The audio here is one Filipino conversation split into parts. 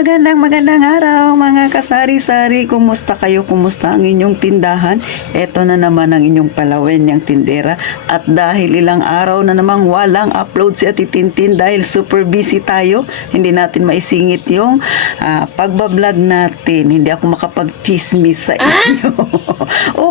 magandang araw mga kasari-sari. Kumusta kayo? Kumusta ang inyong tindahan? Eto na naman ang inyong palawin niyang tindera. At dahil ilang araw na namang walang upload si Ate Tintin dahil super busy tayo, hindi natin maisingit yung pagbablog natin. Hindi ako makapag-chismis sa inyo.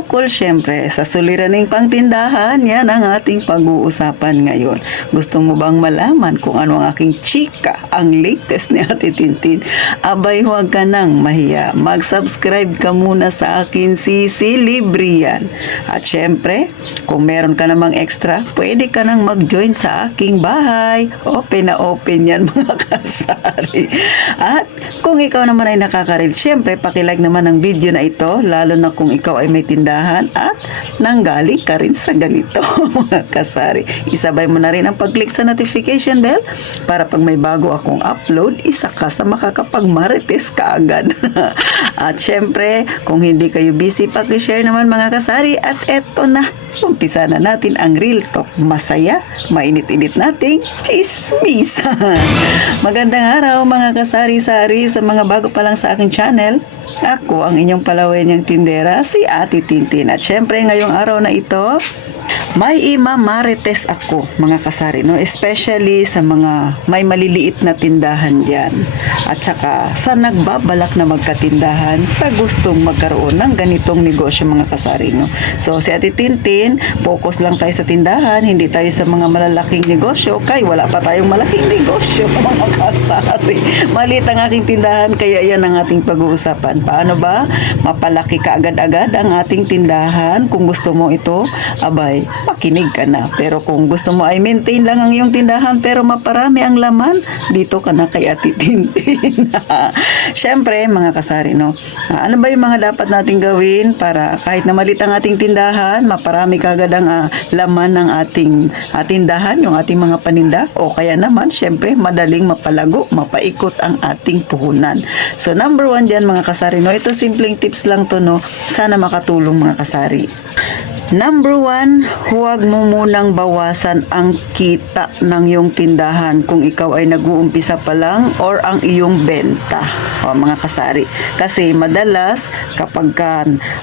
Cool, syempre, sa suliraning pangtindahan, yan ang ating pag-uusapan ngayon. Gusto mo bang malaman kung ano ang aking chika, ang latest ni Ate Tintin? Abay, huwag ka nang mahiya. Mag-subscribe ka muna sa akin, Sisi, libre yan. At syempre, kung meron ka namang extra, pwede ka nang mag-join sa aking bahay. Open na open yan, mga kasari. At kung ikaw naman ay nakakaril, syempre, pakilike naman ang video na ito, lalo na kung ikaw ay may tindahan at nanggaling ka rin sa ganito, mga kasari. Isabay mo na rin ang pag-click sa notification bell para pag may bago akong upload, isa ka sa makakapag-marites ka agad. At syempre, kung hindi kayo busy, paki-share naman mga kasari. At eto na, umpisa na natin ang real talk. Masaya, mainit-init nating chismisan. Magandang araw mga kasari-sari. Sa mga bago pa lang sa aking channel, ako ang inyong palawin niyang tindera, si Ate Tintin. At syempre, ngayong araw na ito, may imamarites ako mga kasari, no? Especially sa mga may maliliit na tindahan dyan. At saka sa nagbabalak na magkatindahan sa gustong magkaroon ng ganitong negosyo mga kasari, no? So si Ate Tintin, focus lang tayo sa tindahan, hindi tayo sa mga malalaking negosyo, kaya wala pa tayong malaking negosyo mga kasari. Maliit ang aking tindahan, kaya yan ang ating pag-uusapan. Paano ba mapalaki ka agad-agad ang ating tindahan? Kung gusto mo ito, abay, makinig ka na. Pero kung gusto mo ay maintain lang ang iyong tindahan pero maparami ang laman, dito ka na kay Ate Tintin. Syempre, mga kasari, no? Ano ba yung mga dapat nating gawin para kahit na malit ang ating tindahan, maparami kagad ang laman ng ating tindahan, yung ating mga paninda? O kaya naman, syempre, madaling mapalago, mapaikot ang ating puhunan. So, number 1 dyan, mga kasari, no? Ito simpleng tips lang to, no? Sana makatulong, mga kasari. Number 1, huwag mo munang bawasan ang kita ng iyong tindahan kung ikaw ay nag-uumpisa pa lang or ang iyong benta. O, mga kasari. Kasi madalas, kapag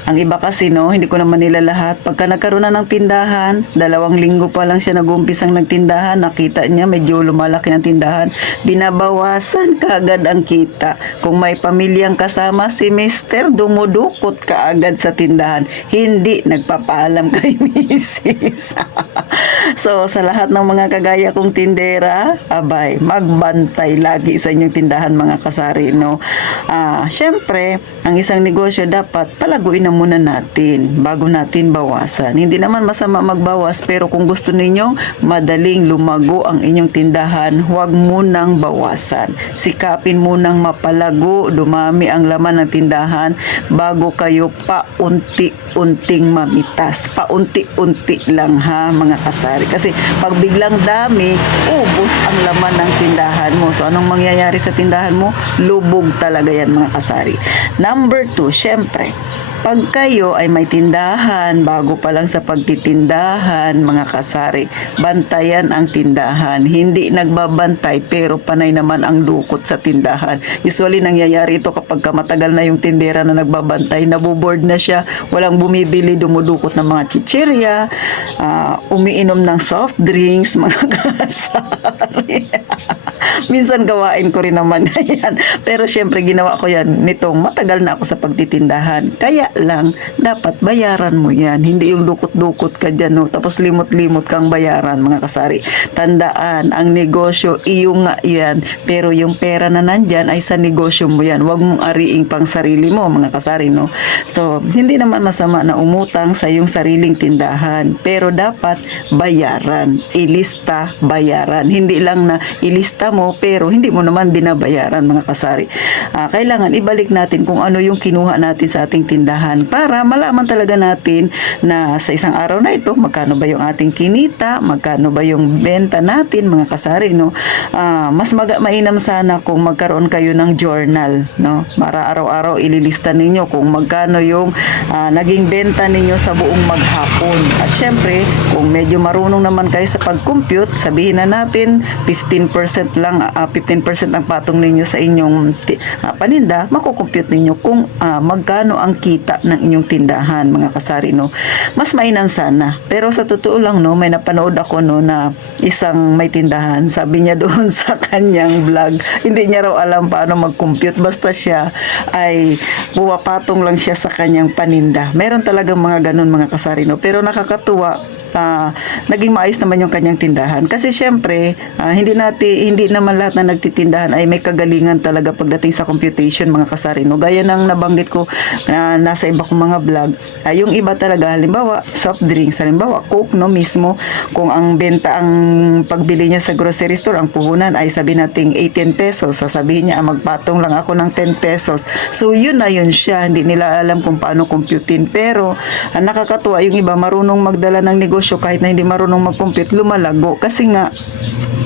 ang iba kasi, no, hindi ko naman nila lahat, pagka nagkaroon na ng tindahan, 2 linggo pa lang siya nag-uumpisang nagtindahan, nakita niya medyo lumalaki ng tindahan, binabawasan kaagad ang kita. Kung may pamilyang kasama, si Mister, dumudukot kaagad sa tindahan. Hindi nagpapaalam kay Mrs. So, sa lahat ng mga kagaya kong tindera, abay, magbantay lagi sa inyong tindahan, mga kasari, no? Syempre, ang isang negosyo dapat palaguin na muna natin bago natin bawasan. Hindi naman masama magbawas, pero kung gusto ninyong madaling lumago ang inyong tindahan, huwag munang bawasan. Sikapin munang mapalago, dumami ang laman ng tindahan bago kayo paunti-unting mamitas. Paunti-unti lang, ha, mga kasari. Kasi pag biglang dami, ubos ang laman ng tindahan mo. So, anong mangyayari sa tindahan mo? Lubog talaga yan, mga kasari. Number 2, syempre, pag kayo ay may tindahan, bago pa lang sa pagtitindahan, mga kasari, bantayan ang tindahan. Hindi nagbabantay pero panay naman ang dukot sa tindahan. Usually nangyayari ito kapag matagal na yung tindera na nagbabantay, nabuboard na siya, walang bumibili, dumudukot ng mga chichirya, umiinom ng soft drinks, mga kasari. Minsan gawain ko rin naman yan. Pero syempre ginawa ko yan nitong matagal na ako sa pagtitindahan. Kaya lang, dapat bayaran mo yan. Hindi yung dukot-dukot ka dyan, no? Tapos limot-limot kang bayaran, mga kasari. Tandaan, ang negosyo, iyo nga yan. Pero yung pera na nandyan ay sa negosyo mo yan. Huwag mong ariing pang sarili mo, mga kasari, no? So, hindi naman masama na umutang sa iyong sariling tindahan. Pero dapat bayaran. Ilista, bayaran. Hindi lang na ilista mo, pero hindi mo naman binabayaran, mga kasari. Kailangan ibalik natin kung ano yung kinuha natin sa ating tindahan para malaman talaga natin na sa isang araw na ito, magkano ba yung ating kinita, magkano ba yung benta natin, mga kasari, no? Mas mainam sana kung magkaroon kayo ng journal, no? Para araw-araw ililista ninyo kung magkano yung naging benta ninyo sa buong maghapon. At syempre, kung medyo marunong naman kayo sa pag-compute, sabihin na natin 15% lang 15% ang patong ninyo sa inyong paninda, makukompute ninyo kung magkano ang kita ng inyong tindahan, mga kasari, no. Mas mainam sana. Pero sa totoo lang, no, may napanood ako, no, na isang may tindahan, sabi niya doon sa kanyang vlog, hindi niya raw alam paano mag-compute, basta siya ay pumapatong lang siya sa kanyang paninda. Meron talagang mga ganun, mga kasari, no. Pero nakakatuwa, naging maayos naman yung kanyang tindahan. Kasi syempre, hindi naman lahat na nagtitindahan ay may kagalingan talaga pagdating sa computation, mga kasari, no. Gaya ng nabanggit ko na nasa iba kong mga vlog, yung iba talaga, halimbawa, soft drinks, halimbawa, Coke, no, mismo, kung ang benta, ang pagbili niya sa grocery store, ang puhunan ay sabi nating 18 pesos, sasabihin niya, magpatong lang ako ng 10 pesos. So, yun na yun siya. Hindi nila alam kung paano computein. Pero, nakakatuwa, yung iba marunong magdala ng negosyo kahit na hindi marunong mag-compute, lumalago. Kasi nga,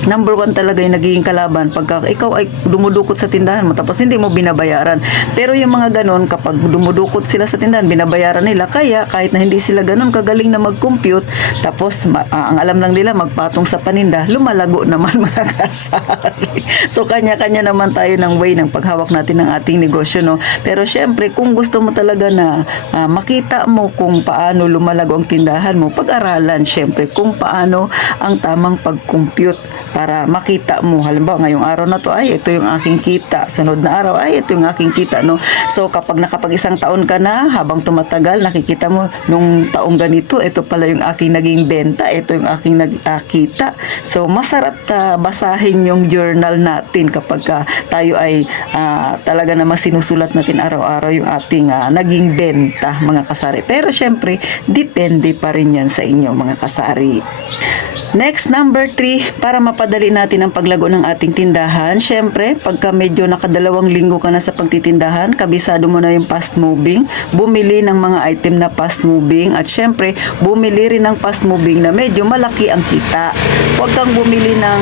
number one talaga yung nagiging kalaban pagka ikaw ay dumudukot sa tindahan mo tapos hindi mo binabayaran. Pero yung mga ganon, kapag dumudukot sila sa tindahan, binabayaran nila. Kaya kahit na hindi sila ganon kagaling na mag-compute, tapos ang alam lang nila magpatong sa paninda, lumalago naman, mga kasari. So kanya-kanya naman tayo ng way ng paghawak natin ng ating negosyo, no. Pero syempre, kung gusto mo talaga na makita mo kung paano lumalago ang tindahan mo, pag-aralan syempre kung paano ang tamang pag-compute para makita mo. Halimbawa, ngayong araw na to, ay ito yung aking kita. Sunod na araw, ay ito yung aking kita, no. So kapag nakapag-isang taon ka na, habang tumatagal, nakikita mo nung taong ganito, ito pala yung aking naging benta, ito yung aking kita. So masarap basahin yung journal natin kapag tayo ay talaga naman sinusulat natin araw-araw yung ating naging benta, mga kasari. Pero syempre, depende pa rin yan sa inyo, mga kasari. Next, number 3, para mapadali natin ang paglago ng ating tindahan. Syempre, pagka medyo nakadalawang linggo ka na sa pagtitindahan, kabisado mo na yung fast moving, bumili ng mga item na fast moving, at syempre, bumili rin ng fast moving na medyo malaki ang kita. Huwag kang bumili ng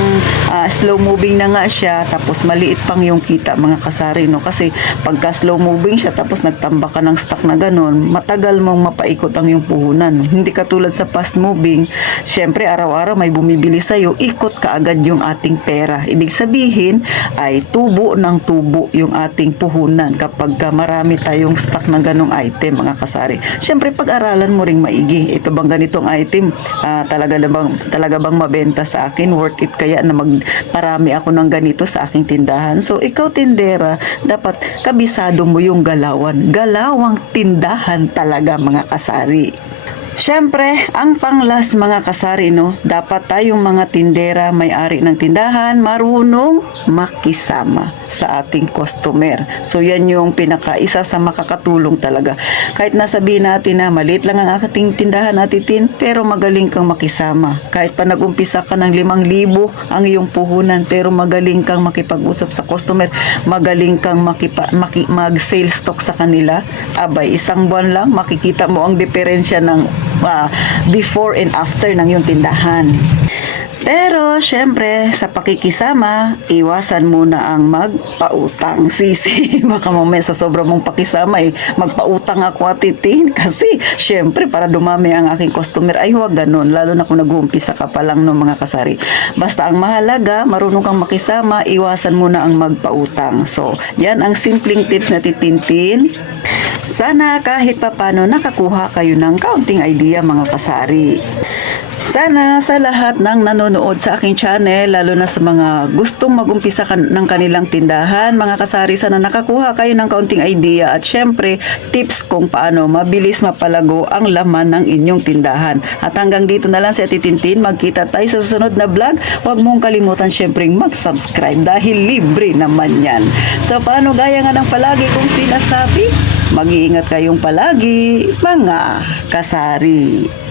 slow moving na nga siya, tapos maliit pang yung kita, mga kasari, no? Kasi pagka slow moving siya, tapos nagtamba ka ng stock na ganun, matagal mong mapaikot ang yung puhunan. Hindi katulad sa fast moving, syempre, araw-araw may bumibili sa'yo, ikot kaagad yung ating pera. Ibig sabihin ay tubo ng tubo yung ating puhunan kapag marami tayong stock ng ganong item, mga kasari. Siyempre, pag-aralan mo ring maigi. Ito bang ganitong item, talaga bang mabenta sa akin? Worth it kaya na magparami ako ng ganito sa aking tindahan? So, ikaw tindera, dapat kabisado mo yung galawan. Galawang tindahan talaga, mga kasari. Siyempre, ang panglas, mga kasari, no, dapat tayong mga tindera, may-ari ng tindahan, marunong makisama sa ating customer. So, yan yung isa sa makakatulong talaga. Kahit nasabihin natin na maliit lang ang ating tindahan, atitin, pero magaling kang makisama. Kahit pa nag-umpisa ka ng 5,000 ang iyong puhunan, pero magaling kang makipag-usap sa customer, magaling kang mag-sales talk sa kanila, abay, isang buwan lang, makikita mo ang diferensya ng before and after ng yung tindahan. Pero, syempre, sa pakikisama, iwasan muna ang magpautang. Sisi, baka mamaya sa sobra mong pakisama, magpautang ako, atitin. Kasi, syempre, para dumami ang aking customer, ay huwag ganun. Lalo na kung nag-uumpisa ka pa lang, no, mga kasari. Basta ang mahalaga, marunong kang makisama, iwasan muna ang magpautang. So, yan ang simpleng tips na titintin. Sana kahit papano nakakuha kayo ng kaunting idea, mga kasari. Sana sa lahat ng nanonood sa aking channel, lalo na sa mga gustong mag-umpisa ng kanilang tindahan, mga kasari, sana nakakuha kayo ng kaunting idea at syempre tips kung paano mabilis mapalago ang laman ng inyong tindahan. At hanggang dito na lang si Ate Tintin, magkita tayo sa susunod na vlog. Huwag mong kalimutan syempre mag-subscribe dahil libre naman yan. So paano, gaya nga ng palagi kong sinasabi, mag-iingat kayong palagi, mga kasari.